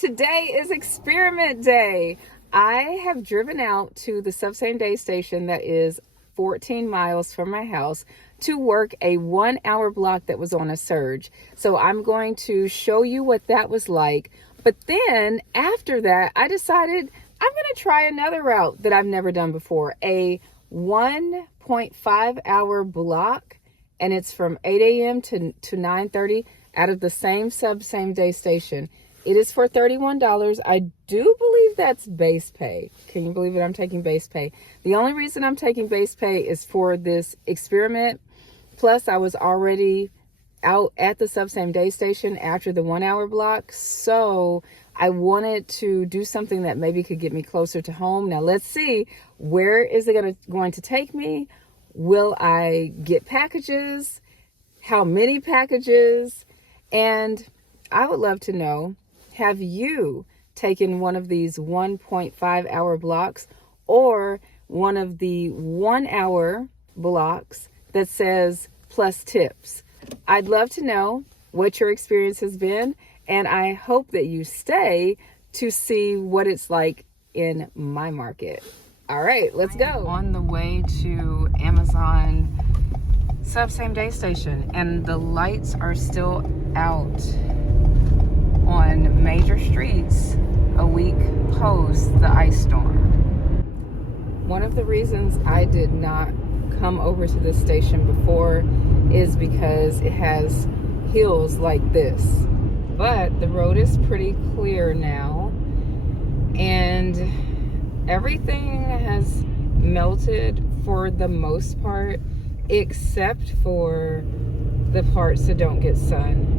Today is experiment day. I have driven out to the sub-same day station that is 14 miles from my house to work a 1 hour block that was on a surge. So I'm going to show you what that was like. But then after that, I decided I'm going to try another route that I've never done before, a 1.5 hour block. And it's from 8 a.m. to 9:30 out of the same day station. It is for $31. I do believe that's base pay. Can you believe it? I'm taking base pay. The only reason I'm taking base pay is for this experiment. Plus, I was already out at the same day station after the 1 hour block. So I wanted to do something that maybe could get me closer to home. Now, let's see. Where is it going to take me? Will I get packages? How many packages? And I would love to know, have you taken one of these 1.5 hour blocks or one of the 1 hour blocks that says plus tips? I'd love to know what your experience has been, and I hope that you stay to see what it's like in my market. All right, let's go. On the way to Amazon same day station, and the lights are still out on major streets a week post the ice storm. One of the reasons I did not come over to this station before is because it has hills like this. But the road is pretty clear now, and everything has melted for the most part, except for the parts that don't get sun.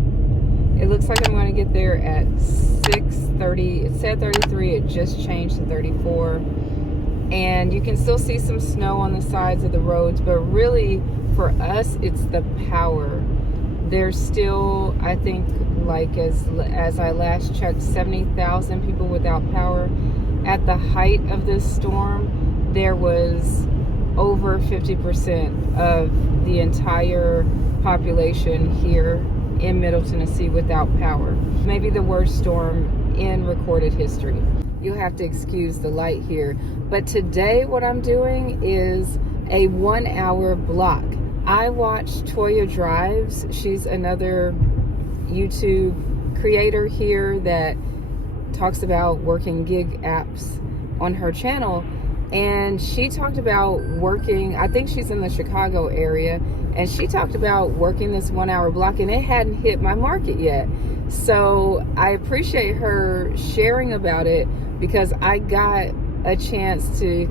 It looks like I'm going to get there at 6:30. It said 33. It just changed to 34. And you can still see some snow on the sides of the roads, but really for us, it's the power. There's still, I think, like as I last checked, 70,000 people without power. At the height of this storm, there was over 50% of the entire population here in Middle Tennessee without power. Maybe the worst storm in recorded history. You'll have to excuse the light here. But today what I'm doing is a 1 hour block. I watched Toya Drives. She's another YouTube creator here that talks about working gig apps on her channel. And she talked about working, I think she's in the Chicago area, and she talked about working this 1 hour block, and it hadn't hit my market yet. So I appreciate her sharing about it, because I got a chance to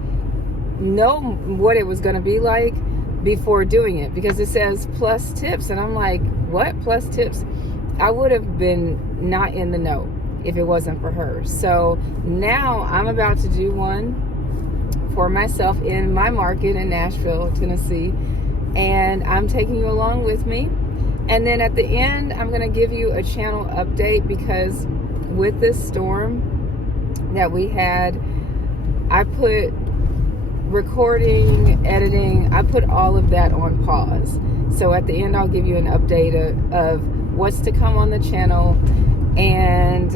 know what it was going to be like before doing it, because it says plus tips, and I'm like, what, plus tips? I would have been not in the know if it wasn't for her. So now I'm about to do one for myself in my market in Nashville, Tennessee, and I'm taking you along with me. And then at the end, I'm going to give you a channel update, because with this storm that we had, I put recording, editing, I put all of that on pause. So at the end, I'll give you an update of what's to come on the channel, and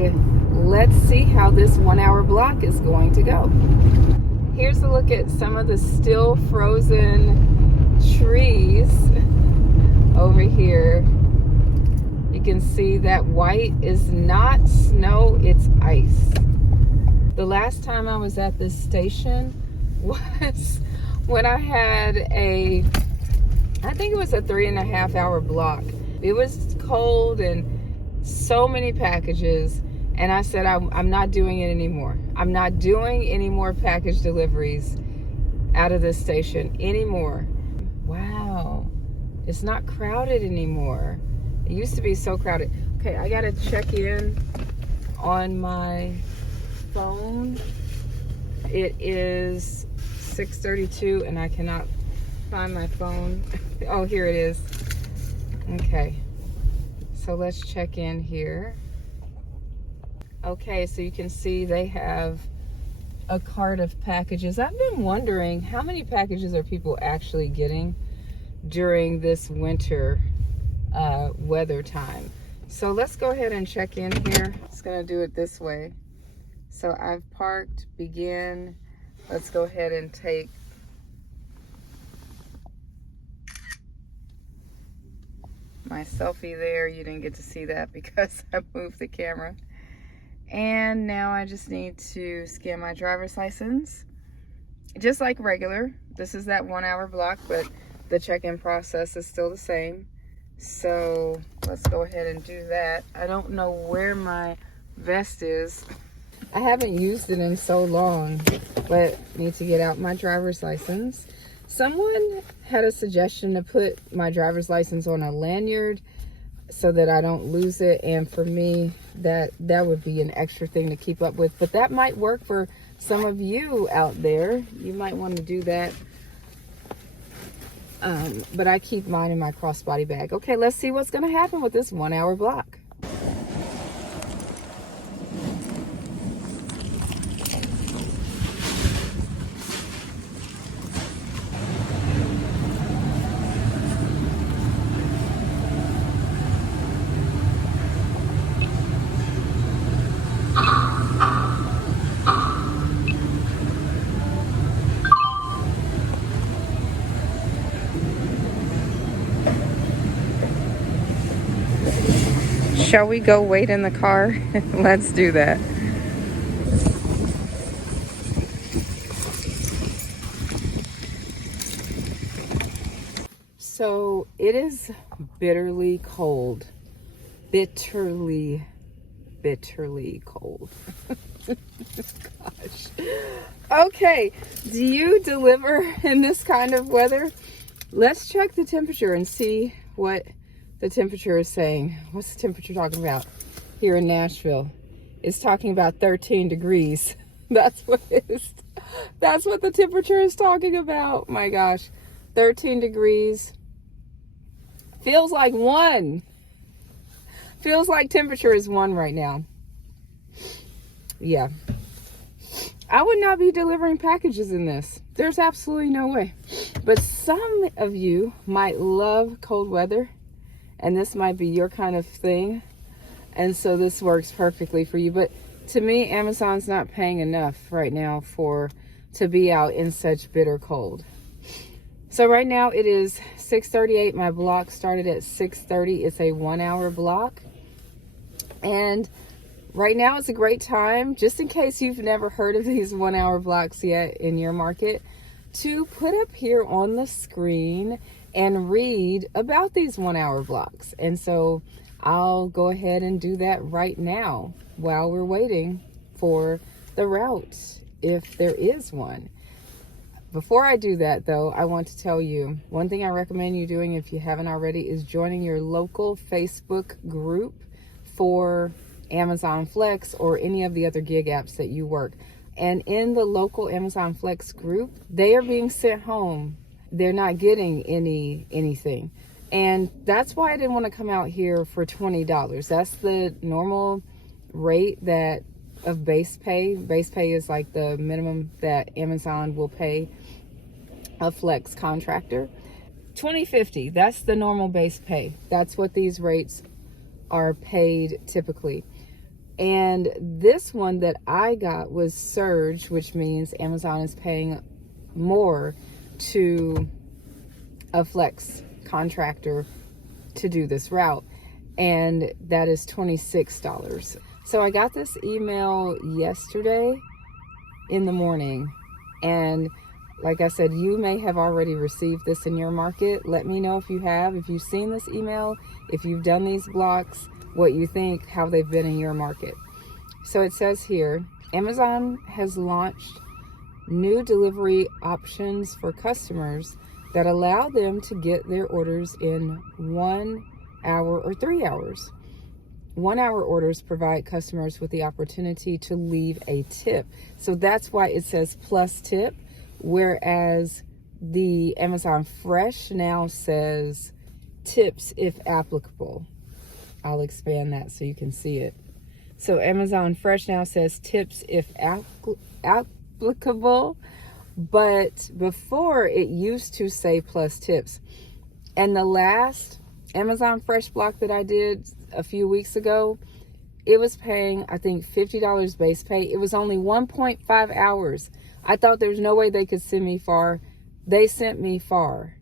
let's see how this 1 hour block is going to go. Here's a look at some of the still frozen trees over here. You can see that white is not snow, it's ice. The last time I was at this station was when I had I think it was a 3.5 hour block. It was cold and so many packages. And I said, I'm not doing it anymore. I'm not doing any more package deliveries out of this station anymore. Wow. It's not crowded anymore. It used to be so crowded. Okay, I got to check in on my phone. It is 6:32 and I cannot find my phone. Oh, here it is. Okay. So let's check in here. Okay, so you can see they have a cart of packages. I've been wondering how many packages are people actually getting during this winter weather time. So let's go ahead and check in here. It's gonna do it this way. So I've parked, begin. Let's go ahead and take my selfie there. You didn't get to see that because I moved the camera. And now I just need to scan my driver's license. Just like regular. This is that 1 hour block, but the check-in process is still the same. So let's go ahead and do that. I don't know where my vest is. I haven't used it in so long, but need to get out my driver's license. Someone had a suggestion to put my driver's license on a lanyard so that I don't lose it. And for me, that would be an extra thing to keep up with. But that might work for some of you out there. You might want to do that. But I keep mine in my crossbody bag. Okay, let's see what's going to happen with this 1 hour block. Shall we go wait in the car? Let's do that. So it is bitterly cold. Bitterly cold. Gosh. Okay, do you deliver in this kind of weather? Let's check the temperature and see what the temperature is saying. What's the temperature talking about here in Nashville? It's talking about 13 degrees. That's what the temperature is talking about. My gosh, 13 degrees. Feels like 1. Feels like temperature is 1 right now. Yeah. I would not be delivering packages in this. There's absolutely no way. But some of you might love cold weather, and this might be your kind of thing. And so this works perfectly for you. But to me, Amazon's not paying enough right now to be out in such bitter cold. So right now it is 6:38. My block started at 6:30. It's a 1 hour block. And right now it's a great time, just in case you've never heard of these 1 hour blocks yet in your market, to put up here on the screen and read about these 1 hour blocks. And so I'll go ahead and do that right now while we're waiting for the route, if there is one. Before I do that though, I want to tell you, one thing I recommend you doing if you haven't already is joining your local Facebook group for Amazon Flex or any of the other gig apps that you work. And in the local Amazon Flex group, they are being sent home. They're not getting anything. And that's why I didn't want to come out here for $20. That's the normal rate of base pay. Base pay is like the minimum that Amazon will pay a Flex contractor. $20.50, that's the normal base pay. That's what these rates are paid typically. And this one that I got was surge, which means Amazon is paying more to a Flex contractor to do this route, and that is $26. So I got this email yesterday in the morning, and like I said, you may have already received this in your market. Let me know if you have, if you've seen this email, if you've done these blocks, what you think, how they've been in your market. So it says here, Amazon has launched new delivery options for customers that allow them to get their orders in 1 hour or 3 hours. 1 hour orders provide customers with the opportunity to leave a tip. So that's why it says plus tip, whereas the Amazon Fresh now says tips if applicable. I'll expand that so you can see it. So Amazon Fresh now says tips if applicable, but before it used to say plus tips. And the last Amazon Fresh block that I did a few weeks ago, it was paying, I think, $50 base pay. It was only 1.5 hours. I thought there's no way they could send me far. They sent me far,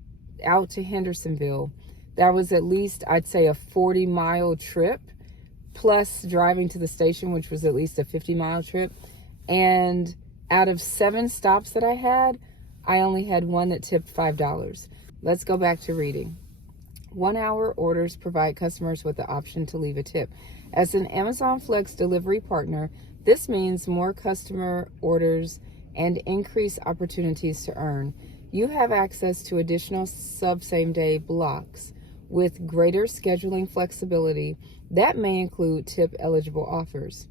out to Hendersonville. That was at least, I'd say, a 40-mile trip, plus driving to the station, which was at least a 50-mile trip. And out of 7 stops that I had, I only had one that tipped $5. Let's go back to reading. 1-hour orders provide customers with the option to leave a tip. As an Amazon Flex delivery partner, this means more customer orders and increased opportunities to earn. You have access to additional same-day blocks with greater scheduling flexibility that may include tip-eligible offers.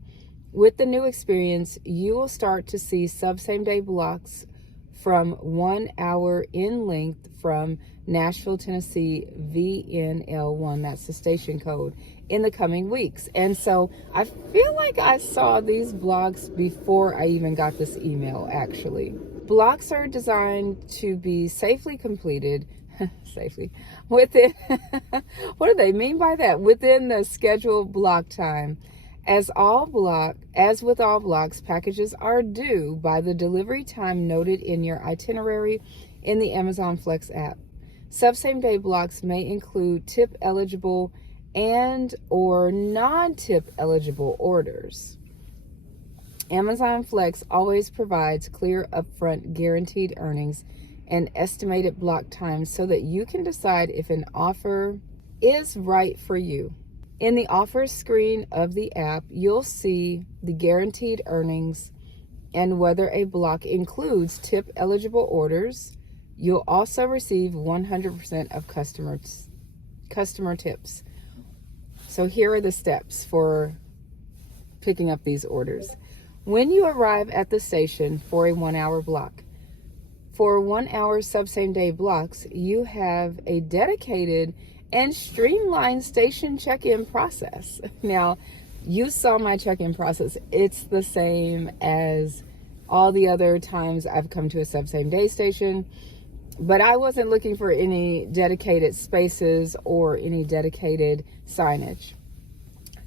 With the new experience, you will start to see same-day blocks from 1 hour in length from Nashville, Tennessee, VNL1, that's the station code, in the coming weeks. And so I feel like I saw these blocks before I even got this email, actually. Blocks are designed to be safely completed, safely, within, what do they mean by that? Within the scheduled block time. As with all blocks, packages are due by the delivery time noted in your itinerary in the Amazon Flex app. Same-day blocks may include tip-eligible and or non-tip eligible orders. Amazon Flex always provides clear upfront guaranteed earnings and estimated block times so that you can decide if an offer is right for you. In the offers screen of the app, you'll see the guaranteed earnings and whether a block includes tip eligible orders. You'll also receive 100% of customer tips. So here are the steps for picking up these orders. When you arrive at the station for a 1-hour block, for 1 hour same-day blocks, you have a dedicated and streamlined station check-in process. Now, you saw my check-in process. It's the same as all the other times I've come to a same-day station, but I wasn't looking for any dedicated spaces or any dedicated signage.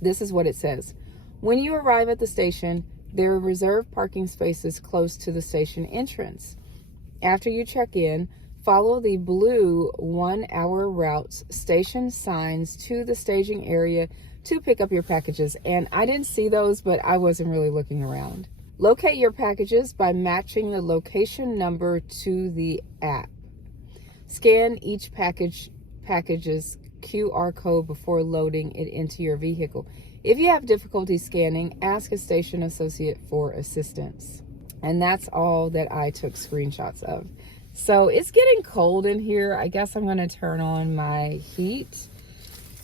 This is what it says. When you arrive at the station, there are reserved parking spaces close to the station entrance. After you check in, follow the blue 1-hour routes station signs to the staging area to pick up your packages. And I didn't see those, but I wasn't really looking around. Locate your packages by matching the location number to the app. Scan each package's QR code before loading it into your vehicle. If you have difficulty scanning, ask a station associate for assistance. And that's all that I took screenshots of. So it's getting cold in here. I guess I'm going to turn on my heat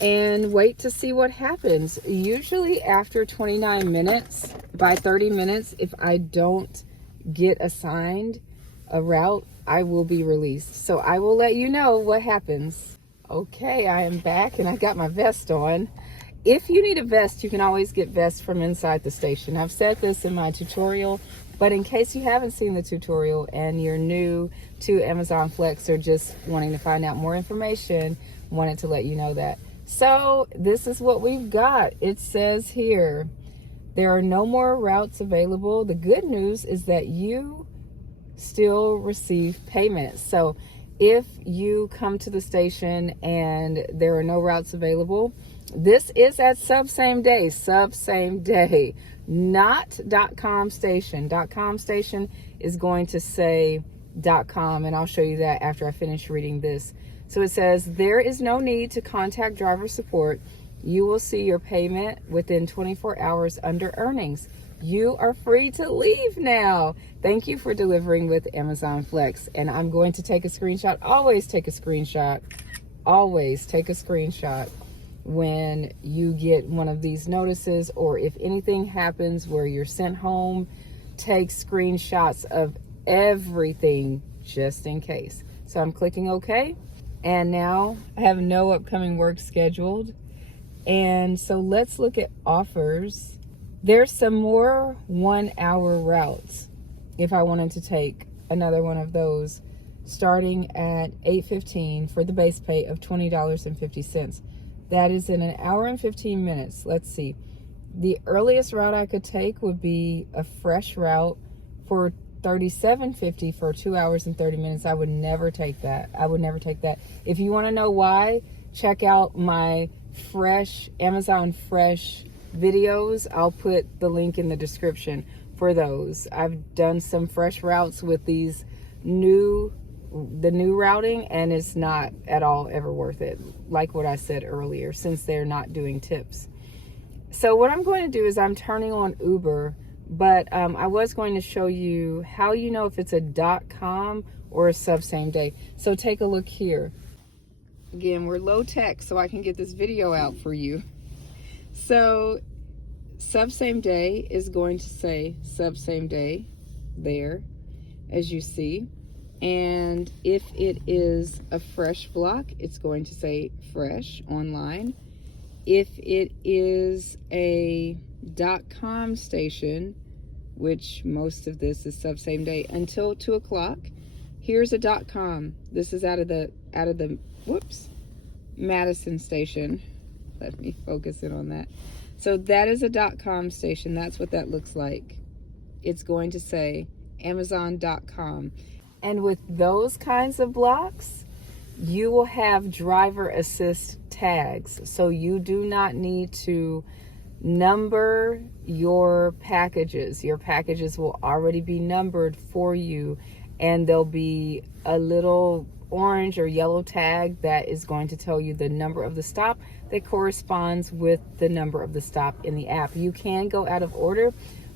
and wait to see what happens. Usually after 29 minutes, by 30 minutes, if I don't get assigned a route, I will be released. So I will let you know what happens. Okay, I am back and I got my vest on. If you need a vest, you can always get vests from inside the station. I've said this in my tutorial, but in case you haven't seen the tutorial and you're new to Amazon Flex or just wanting to find out more information, wanted to let you know that. So this is what we've got. It says here, there are no more routes available. The good news is that you still receive payment. So if you come to the station and there are no routes available, this is at same day, not .com station. .com station is going to say .com, and I'll show you that after I finish reading this. So it says, there is no need to contact driver support. You will see your payment within 24 hours under earnings. You are free to leave now. Thank you for delivering with Amazon Flex. And I'm going to take a screenshot. Always take a screenshot. Always take a screenshot when you get one of these notices, or if anything happens where you're sent home, take screenshots of everything just in case. So I'm clicking OK. And now I have no upcoming work scheduled. And so let's look at offers. There's some more 1-hour routes if I wanted to take another one of those. starting at $8.15 for the base pay of $20.50. That is in an hour and 15 minutes. Let's see. The earliest route I could take would be a fresh route for $37.50 for 2 hours and 30 minutes. I would never take that. I would never take that. If you want to know why, check out my fresh Amazon Fresh videos. I'll put the link in the description for those. I've done some fresh routes with the new routing, and it's not at all ever worth it, like what I said earlier, since they're not doing tips. So what I'm going to do is I'm turning on Uber, but I was going to show you how you know if it's a .com or a sub same day. So take a look here. Again, we're low tech, so I can get this video out for you. So sub same day is going to say sub same day there, as you see. And if it is a fresh block, it's going to say fresh online. If it is a .com station, which most of this is sub same day until 2 o'clock, here's a .com. This is out of the whoops, Madison station. Let me focus in on that. So that is a .com station. That's what that looks like. It's going to say Amazon.com. And with those kinds of blocks, you will have driver assist tags. So you do not need to number your packages. Your packages will already be numbered for you, and there'll be a little orange or yellow tag that is going to tell you the number of the stop that corresponds with the number of the stop in the app. You can go out of order,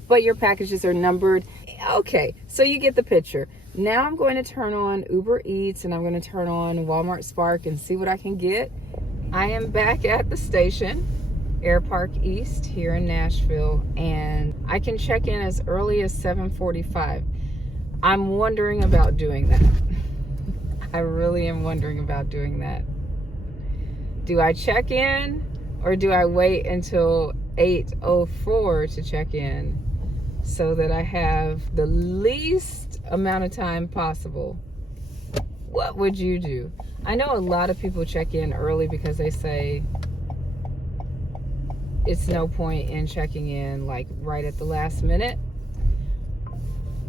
but your packages are numbered. Okay, so you get the picture. Now I'm going to turn on Uber Eats, and I'm going to turn on Walmart Spark and see what I can get. I am back at the station, Air Park East here in Nashville, and I can check in as early as 7:45. I'm wondering about doing that. I really am wondering about doing that. Do I check in, or do I wait until 8:04 to check in so that I have the least amount of time possible? What would you do? I know a lot of people check in early because they say it's no point in checking in like right at the last minute.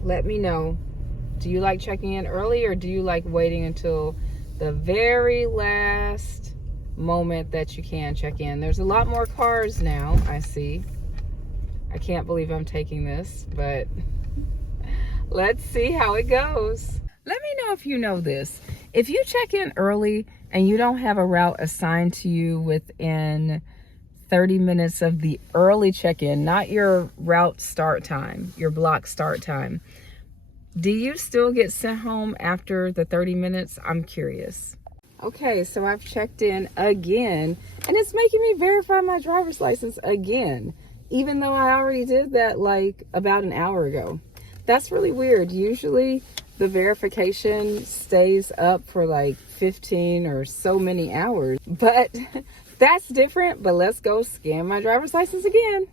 Let me know. Do you like checking in early, or do you like waiting until the very last moment that you can check in? There's a lot more cars now, I see. I can't believe I'm taking this, but let's see how it goes. Let me know if you know this. If you check in early and you don't have a route assigned to you within 30 minutes of the early check-in, not your route start time, your block start time, do you still get sent home after the 30 minutes? I'm curious. Okay, so I've checked in again, and it's making me verify my driver's license again, even though I already did that like about an hour ago. That's really weird. Usually the verification stays up for like 15 or so many hours, but that's different. But let's go scan my driver's license again.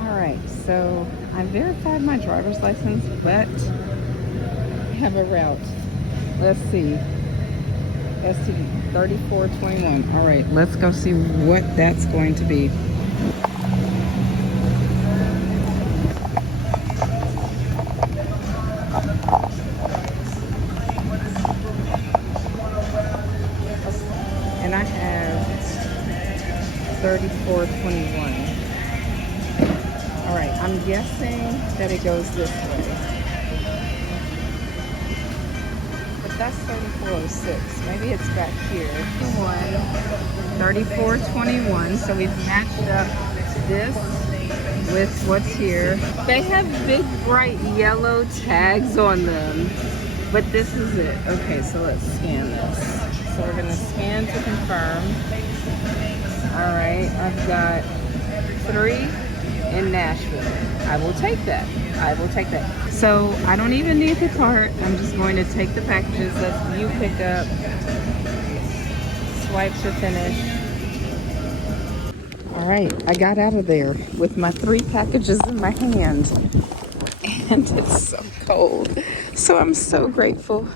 All right, so I verified my driver's license, but I have a route. Let's see. STD 3421. All right, let's go see what that's going to be. And I have 3421. All right, I'm guessing that it goes this way. But that's 3406. Maybe it's back here. 3421. So we've matched up this with what's here. They have big, bright yellow tags on them, but this is it. Okay, so let's scan this. So we're gonna scan to confirm. All right, I've got 3 in Nashville. I will take that. I will take that. So I don't even need the cart. I'm just going to take the packages that you pick up. Swipes are finished. All right, I got out of there with my 3 packages in my hand. And it's so cold. So I'm so grateful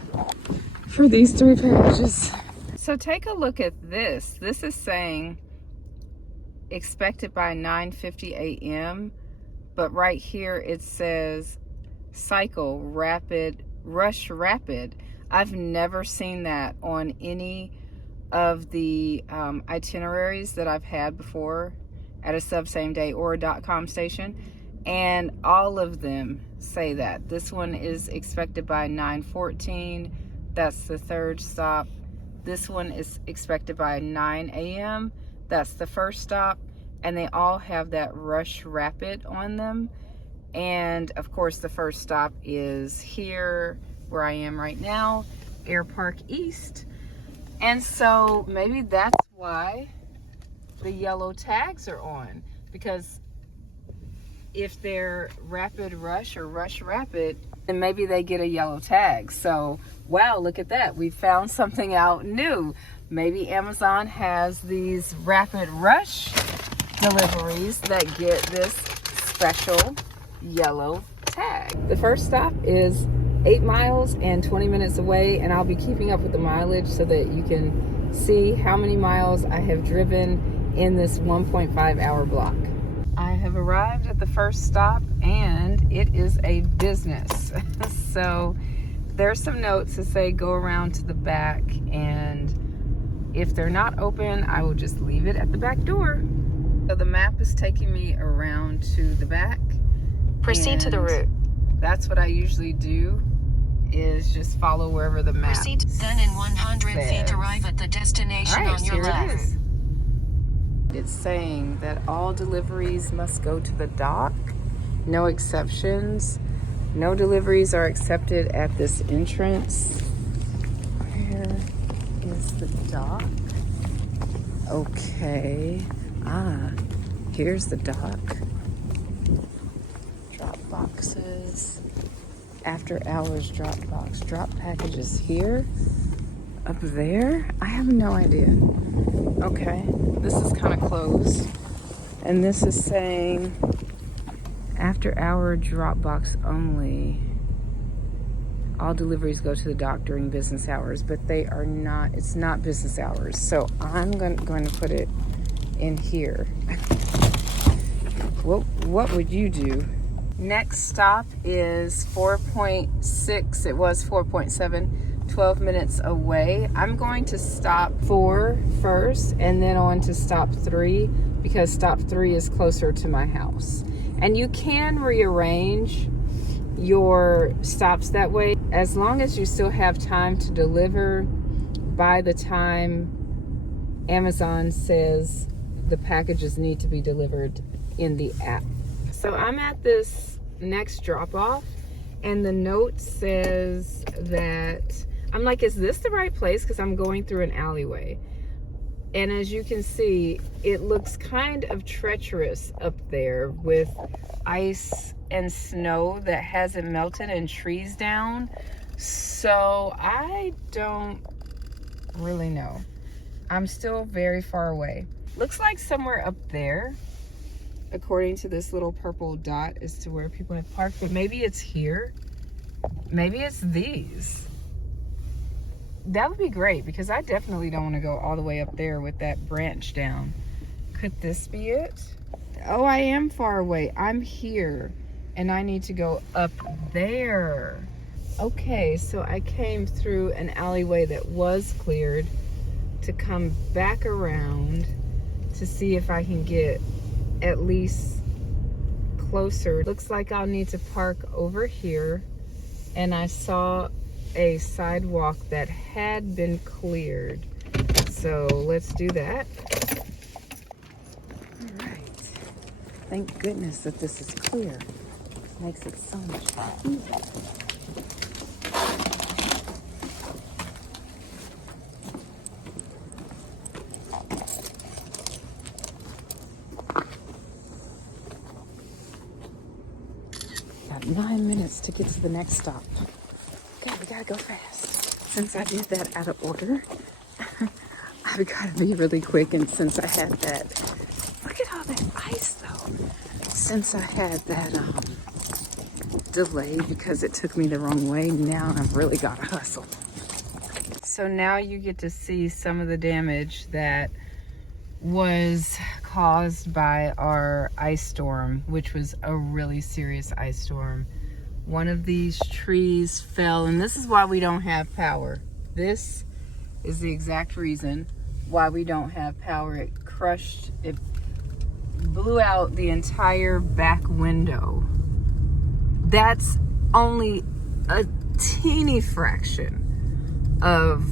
for these 3 packages. So take a look at this. This is saying expected by 9:50 a.m. But right here it says cycle rapid, rush rapid. I've never seen that on any of the itineraries that I've had before at a sub same day or a .com station, and all of them say that. This one is expected by 9:14. That's the 3rd stop. This one is expected by 9 a.m. That's the 1st stop, and they all have that rush rapid on them. And of course the 1st stop is here where I am right now, Air Park East. And so maybe that's why the yellow tags are on, because if they're rapid rush or rush rapid, then maybe they get a yellow tag. So wow, look at that, we found something out new. Maybe Amazon has these rapid rush deliveries that get this special yellow tag. The 1st stop is 8 miles and 20 minutes away, and I'll be keeping up with the mileage so that you can see how many miles I have driven in this 1.5 hour block. I have arrived at the 1st stop, and it is a business. So there's some notes that say go around to the back, and if they're not open, I will just leave it at the back door. So the map is taking me around to the back. Proceed to the route. That's what I usually do, is just follow wherever the map Proceed. Then in 100 feet, arrive at the destination on your left. It's saying that all deliveries must go to the dock. No exceptions. No deliveries are accepted at this entrance. Where is the dock? Okay. Here's the dock. Drop boxes. After hours drop box. Drop packages here. Up there? I have no idea. Okay. This is kind of closed. And this is saying after hour drop box only. All deliveries go to the dock during business hours, but they are not, it's not business hours. So I'm going to put it in here. What would you do? Next stop is 4.6. It was 4.7, 12 minutes away. I'm going to stop 4 first and then on to stop 3, because stop 3 is closer to my house. And you can rearrange your stops that way, as long as you still have time to deliver by the time Amazon says the packages need to be delivered in the app. So I'm at this next drop off, and the note says that, I'm like, is this the right place? Because I'm going through an alleyway. And as you can see, it looks kind of treacherous up there with ice and snow that hasn't melted and trees down. So I don't really know. I'm still very far away. Looks like somewhere up there, according to this little purple dot, as to where people have parked, but maybe it's here. Maybe it's these. That would be great, because I definitely don't want to go all the way up there with that branch down. Could this be it? Oh, I am far away. I'm here, and I need to go up there. Okay, so I came through an alleyway that was cleared to come back around to see if I can get at least closer. Looks like I'll need to park over here, and I saw a sidewalk that had been cleared, so let's do that. All right, thank goodness that this is clear. Makes it so much easier. Got 9 minutes to get to the next stop. Okay, we gotta go fast. Since I did that out of order, I've got to be really quick. And since I had that, look at all that ice though. Since I had that delay because it took me the wrong way, now I've really got to hustle. So now you get to see some of the damage that was caused by our ice storm, which was a really serious ice storm. One of these trees fell, and this is why we don't have power. This is the exact reason why we don't have power. It crushed, it blew out the entire back window. That's only a teeny fraction of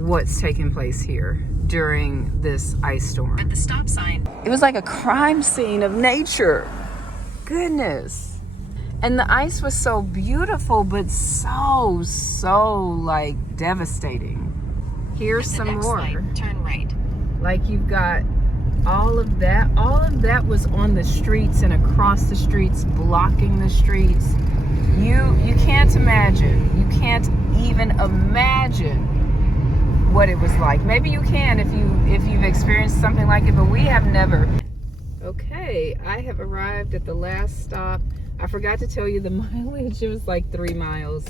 what's taking place here during this ice storm. At the stop sign. It was like a crime scene of nature. Goodness. And the ice was so beautiful, but so like devastating. Here's At the some next more. light, turn right. Like you've got all of that was on the streets and across the streets, blocking the streets. You can't imagine. You can't even imagine what it was like. Maybe you can if you've experienced something like it, but we have never. Okay, I have arrived at the last stop. I forgot to tell you the mileage. It was like 3 miles,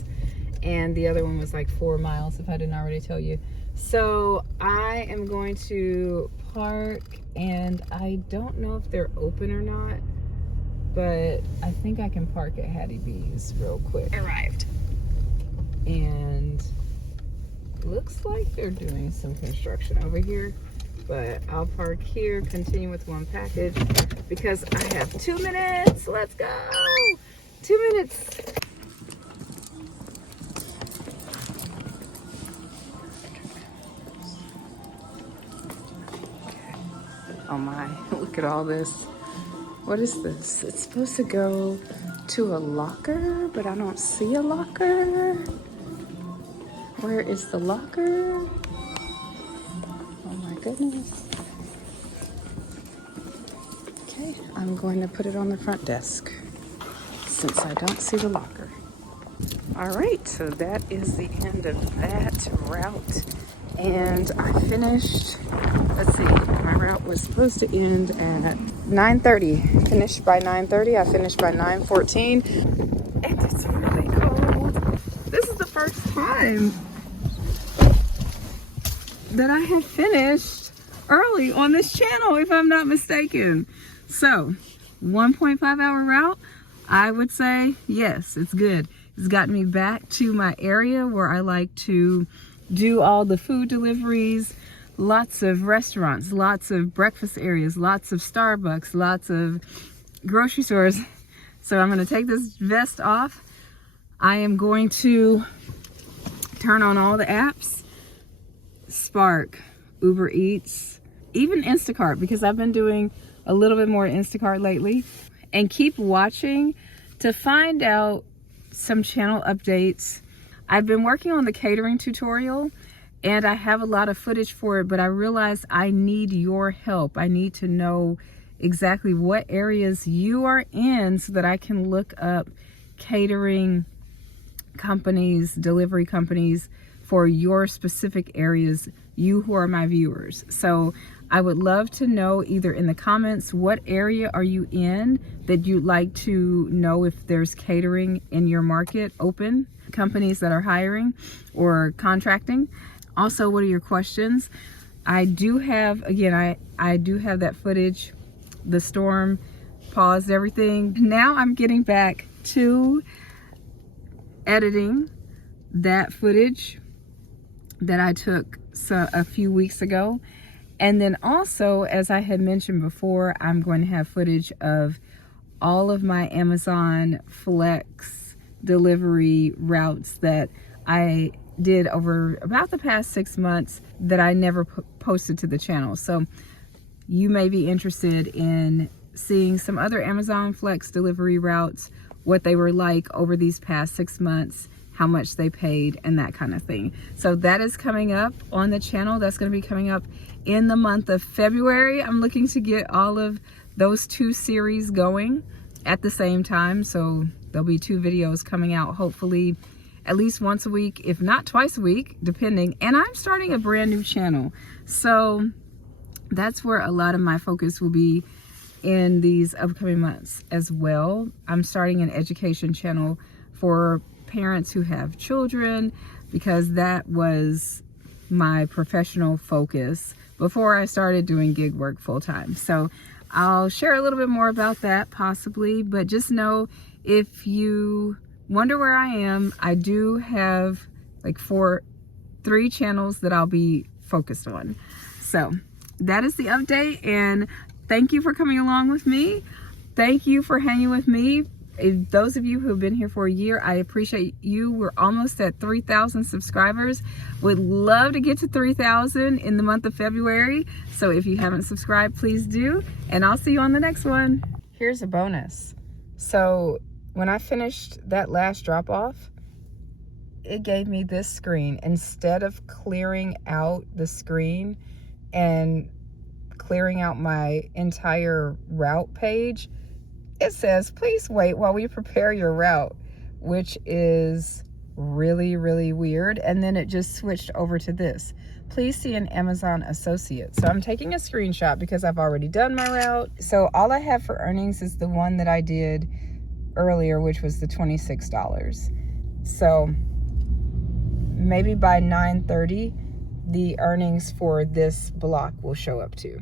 and the other one was like 4 miles, if I didn't already tell you. So I am going to park, and I don't know if they're open or not, but I think I can park at Hattie B's real quick. Arrived. And looks like they're doing some construction over here, but I'll park here, continue with one package because I have 2 minutes. Let's go. 2 minutes. Oh my, look at all this. What is this? It's supposed to go to a locker, but I don't see a locker. Where is the locker? Oh my goodness. Okay, I'm going to put it on the front desk since I don't see the locker. All right, so that is the end of that route. And I finished, let's see, my route was supposed to end at 9:30. Finished by 9:30, I finished by 9:14. And it's really cold. This is the first time that I have finished early on this channel, if I'm not mistaken. So 1.5 hour route, I would say yes, it's good. It's gotten me back to my area where I like to do all the food deliveries, lots of restaurants, lots of breakfast areas, lots of Starbucks, lots of grocery stores. So I'm going to take this vest off. I am going to turn on all the apps, Spark, Uber Eats, even Instacart, because I've been doing a little bit more Instacart lately, and keep watching to find out some channel updates. I've been working on the catering tutorial and I have a lot of footage for it, but I realized I need your help. I need to know exactly what areas you are in so that I can look up catering companies, delivery companies for your specific areas, you who are my viewers. So I would love to know either in the comments, what area are you in that you'd like to know if there's catering in your market open, companies that are hiring or contracting. Also, what are your questions? I do have, again, I do have that footage. The storm paused everything. Now I'm getting back to editing that footage that I took a few weeks ago. And then also, as I had mentioned before, I'm going to have footage of all of my Amazon Flex delivery routes that I did over about the past 6 months that I never posted to the channel. So you may be interested in seeing some other Amazon Flex delivery routes, what they were like over these past 6 months, how much they paid, and that kind of thing. So that is coming up on the channel. That's going to be coming up in the month of February. I'm looking to get all of those 2 series going at the same time. So there'll be 2 videos coming out, hopefully at least once a week, if not twice a week, depending. And I'm starting a brand new channel. So that's where a lot of my focus will be in these upcoming months as well. I'm starting an education channel for parents who have children, because that was my professional focus before I started doing gig work full time. So I'll share a little bit more about that possibly, but just know if you wonder where I am, I do have like 3 channels that I'll be focused on. So that is the update, and thank you for coming along with me. Thank you for hanging with me. Those of you who have been here for a year, I appreciate you. We're almost at 3,000 subscribers. Would love to get to 3,000 in the month of February. So if you haven't subscribed, please do. And I'll see you on the next one. Here's a bonus. So when I finished that last drop off, it gave me this screen. Instead of clearing out the screen and clearing out my entire route page, it says, please wait while we prepare your route, which is really, really weird. And then it just switched over to this. Please see an Amazon associate. So I'm taking a screenshot because I've already done my route. So all I have for earnings is the one that I did earlier, which was the $26. So maybe by 9:30, the earnings for this block will show up too.